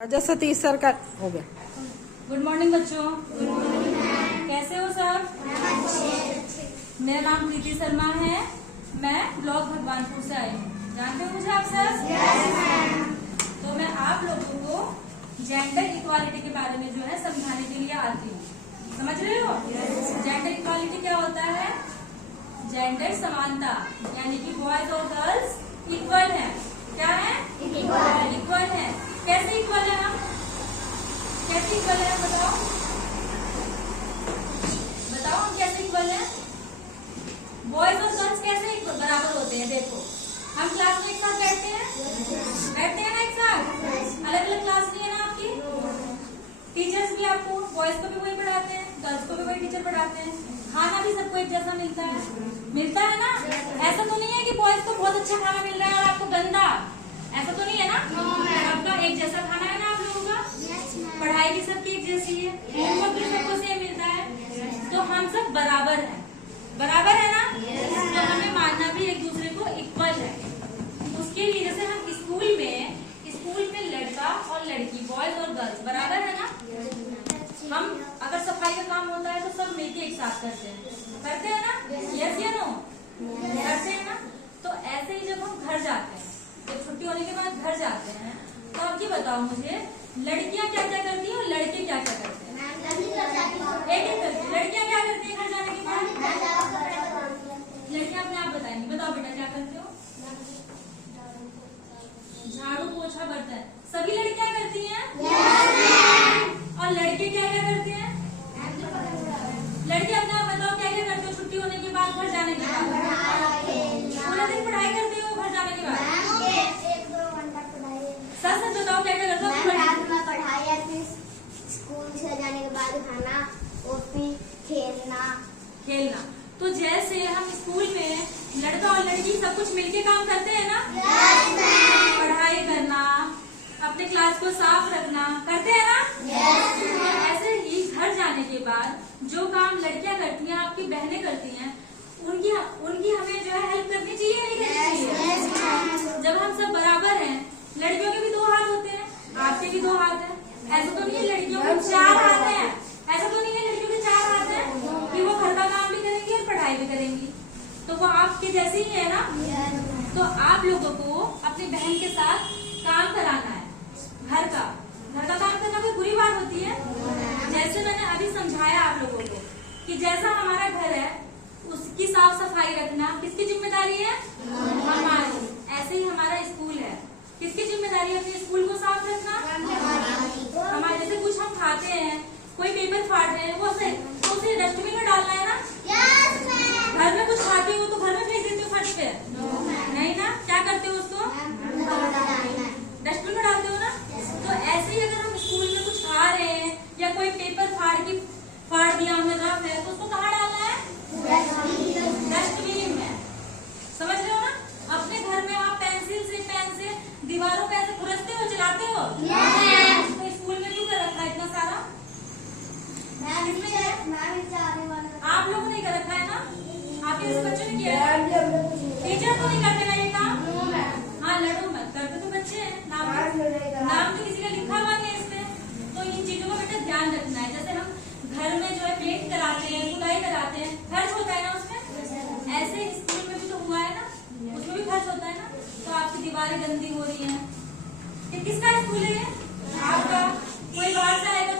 जैसे 30 सर का हो गया। गुड मॉर्निंग बच्चों। कैसे हो सब? मेरा नाम प्रीति शर्मा है। मैं ब्लॉक भगवानपुर से आई हूँ। जानते हो मुझे आप सब? तो मैं आप लोगों को जेंडर इक्वालिटी के बारे में जो है समझाने के लिए आती हूँ। समझ रहे हो? जेंडर इक्वालिटी क्या होता है? जेंडर समानता, यानी कि बॉयज और गर्ल्स इक्वल है। क्या है? इक्वल है। कैसे इक्वल है हम? कैसे इक्वल है बताओ? बताओ हम कैसे इक्वल है? बॉयज और गर्ल्स कैसे बराबर होते हैं? देखो, हम क्लास में एक साथ बैठते हैं ना एक साथ। अलग अलग क्लास नहीं है ना आपकी? टीचर्स भी आपको बॉयज को भी वही पढ़ाते हैं, गर्ल्स को भी वही टीचर पढ़ाते हैं। खाना भी सबको एक जैसा मिलता है ना? ऐसा तो नहीं है कि बॉयज को बहुत अच्छा खाना मिल रहा है और आपको गंदा, ऐसा तो नहीं है ना? आपका एक जैसा खाना है ना आप लोगों का? पढ़ाई भी सबकी एक जैसी है, होमवर्क भी सबको सेम मिलता है, तो हम सब बराबर है ना? तो हमें मानना भी एक दूसरे को इक्वल है। उसके लिए जैसे हम स्कूल में लड़का और लड़की, बॉयज और गर्ल्स बराबर है ना? हम अगर सफाई का काम होता है तो सब मिलके एक साथ करते हैं ना? यस या नो? करते हैं ना? तो ऐसे ही जब हम घर जाते हैं, जब छुट्टी होने के बाद घर जाते हैं, तो आप ये बताओ मुझे, लड़कियां क्या क्या करती हैं और लड़के क्या क्या करते हैं? एक करती। लड़कियां क्या करती हैं घर जाने के बाद? लड़कियां अपने आप बताएंगी। बताओ बेटा क्या करते हो? झाड़ू पोछा बर्तन सभी लड़कियां करती हैं। और लड़के क्या क्या करते हैं? लड़के अपने आप बताओ क्या क्या करते हो छुट्टी होने के बाद, घर जाने के बाद? पूरा दिन पढ़ाई करते हो घर जाने के बाद? सच सच बताओ क्या क्या करते हो? स्कूल से जाने के बाद खाना और फिर खेलना। तो जैसे हम स्कूल में लड़का और लड़की सब कुछ मिलके काम करते हैं ना? पढ़ाई करना, अपने क्लास को साफ रखना, करते हैं ना? तो ऐसे ही घर जाने के बाद जो काम लड़कियां करती हैं, आपकी बहनें करती हैं, उनकी हमें जो है हेल्प करनी चाहिए, नहीं करनी चाहिए? जब हम सब बराबर हैं, लड़कियों के भी 2 हाथ होते हैं, आपके भी 2 हाथ हैं। ऐसा तो नहीं है लड़कियों के 4 हाथ हैं। ऐसा तो नहीं है लड़कियों के 4 हाथ हैं कि वो घर का काम भी करेंगी और पढ़ाई भी करेंगी। तो वो आपके जैसे ही है ना? तो आप लोगों को अपनी बहन के साथ काम कराना है। घर का काम करना कोई बुरी बात होती है? जैसे मैंने अभी समझाया आप लोगों को कि जैसा हमारा घर है उसकी साफ सफाई रखना किसकी जिम्मेदारी है? हमारी। ऐसे ही हमारा स्कूल है, किसकी जिम्मेदारी है? अपने स्कूल को साफ रखना हमारे। जैसे कुछ हम खाते हैं, कोई पेपर फाड़ रहे हैं, वो उसे डस्टबिन में डालना है ना? घर में कुछ खाते हो तो घर में फेंक देते हो फर्श पे? नहीं ना? क्या करते हो उसको? डस्टबिन में डालते हो ना? तो ऐसे ही अगर हम स्कूल में कुछ खा रहे हैं या कोई पेपर फाड़ दिया हमने रफ है, तो उसको कहाँ डालना है? डस्टबिन में। समझ रहे हो ना? अपने घर में आप पेन से दीवारों पे ऐसे खुरसते हो, चलाते हो? तो स्कूल में क्यों कर रखा है इतना सारा? आप लोगों ने कर रखा है ना? आपके बच्चों ने किया है? टीचर तो नहीं करते ना ये काम? हाँ, लड़ो मत, करते तो बच्चे हैं। नाम तो किसी का लिखा हुआ नहीं है इसमें। तो इन चीजों का बेटा ध्यान रखना है। जैसे हम घर में जो है पेंट कराते हैं, खुदाई कराते हैं, खर्च होता है ना उसमें? ऐसे स्कूल में भी तो हुआ है ना? उसमें भी खर्च होता है ना? तो आपकी दीवारें गंदी हो रही है, किसका स्कूल है ये?